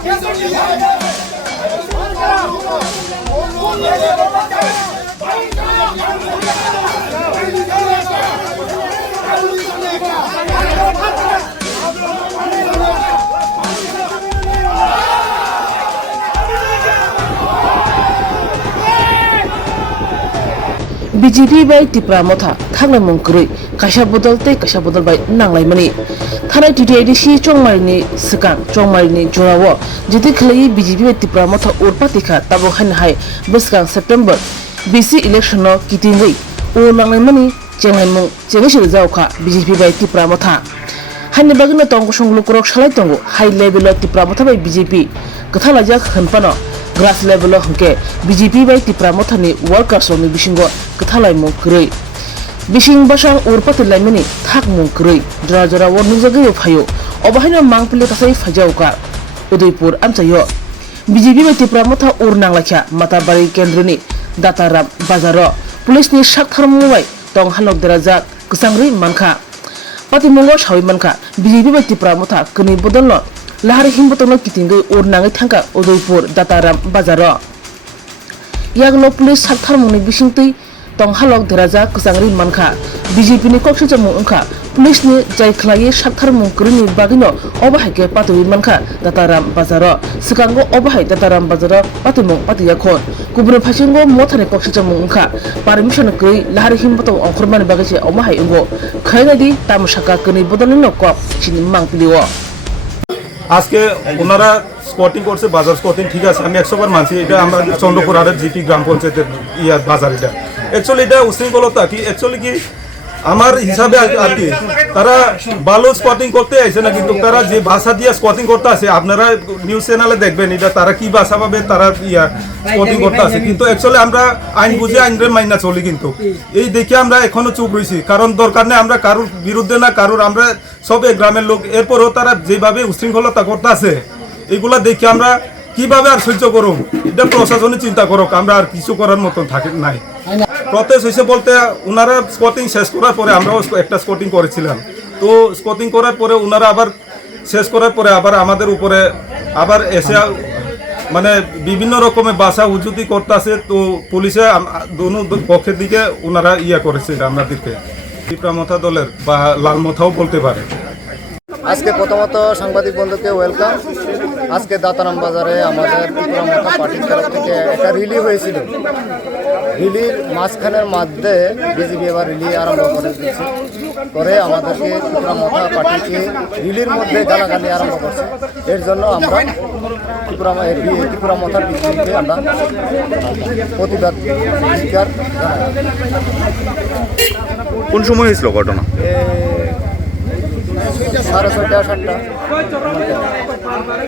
BJP by TIPRA Motha Thangla Mungkuri Kasha Bodol Te Kasha Bodol by Nanglai Mani Thana TTIDC Chongmarini Sekang Chongmarini Jorawo Jiti Klai BJP by TIPRA Motha Urpatika Tabo Han Hai Buskang September BC election no Kitingi O Nanglai Mani Chengamung Chengish Zauka BJP by TIPRA Motha Hani Bagna Tongo Shonglu Kurok Shalatongo High level of TIPRA Motha by BJP Kathala Jak Hanpano Grass level of Hke BJP by TIPRA Motha ni workers on the Bishingo Kathalai Mungkuri Bishing Bashang Urpati Lamini Thak Mungkuri Jara Jara Warnuzagi of Hayo Obahina Mangpili Tasai Fajauka Udaipur Amsayo BJP by TIPRA Motha Urnanglacha Mata Bari Kendruni Dataram Bazar Police ni Shakhar Muwai Tong Hanok Derazak Kusangri Manka Pati Mungo Shawi Manka BJP by TIPRA Motha Kuni Bodolo Lahari Himbotono Kitingo Urnangi Tanka Udaipur Dataram Bazar Yaglo Police Shakhar Muni Bishingti Tong Halok Deraja Kusangri Manka BJP ni Kokshi Jamu Unka Police ni Jai Khlai Shakhar Mungkuri ni Bagino Obahake Patui Manka Dataram Bazar Sekango Obahai Dataram Bazar Patimong Patiyakon Kubru Pashingo Motha ni Kokshi Jamu Unka Permission Kri Lahari Himboto Onkurman Bagache Omahai Ungo Khainadi Tamshaka Kuni Bodolino Kop Chini Mangpiliwo আজকে ওনারা spotting করছে বাজার spotting ঠিক আছে আমি 100 বার মানছি এটা আমরা চন্দ্রপুরারের জিপি গ্রাম পঞ্চায়েতের বাজার এটা অ্যাকচুয়ালি এটা উশৃঙ্খলতা কি অ্যাকচুয়ালি কি আমার হিসাবে আর কি তারা ভালো স্পটিং করতে আইছে না কিন্তু তারা যে ভাষা দিয়ে স্পটিং করতে আছে আপনারা নিউজ চ্যানেলে দেখবেন এটা তারা কি ভাষা পাবে তারা স্পটিং করতে আছে কিন্তু অ্যাকচুয়ালি আমরা আইন বুঝে আইনের মাইনা চলি কিন্তু এই দেখে আমরা এখনো চুপ রইছি কারণ দরকার নেই আমরা কারোর বিরুদ্ধে না কারোর আমরা সব গ্রামের লোক এরপরও তারা যেভাবে উশৃঙ্খলতা করতে আছে এগুলা দেখে আমরা কিভাবে আর সহ্য করব এটা প্রশাসনে চিন্তা করুক আমরা আর কিছু করার মতন থাকে নাই প্রটেস্ট হয়েছে বলতে ওনারা স্পটিং শেষ করার পরে আমরাও একটা স্পটিং করেছিলাম তো স্পটিং করার পরে ওনারা আবার শেষ করার পরে আবার আমাদের উপরে আবার এসে মানে বিভিন্ন রকমের বাসা উজুতি করতে আছে তো পুলিশে দোনো পক্ষের দিকে ওনারা করেছে আমাদেরকে টিপরা মথা দলের বা লাল মথাও বলতে পারে আজকে প্রথমত সাংবাদিক বন্ধুকে ওয়েলকাম আজকে দাতারাম বাজারে আমাদের ত্রিপুরা মথা পার্টির তরফ থেকে একটা রিলি হয়েছিল রিলির মাঝখানের মধ্যে বিজেপি এবার রিলি আরম্ভ করে দিয়েছে করে আমাদেরকে ত্রিপুরা মথা পার্টিকে রিলির মধ্যে গালাগালি আরম্ভ করছে এর জন্য আমরা ত্রিপুরা মথার বিজেপিকে আমরা প্রতিবাদ স্বীকার কোন সময় হয়েছিল ঘটনা 6:30 7:30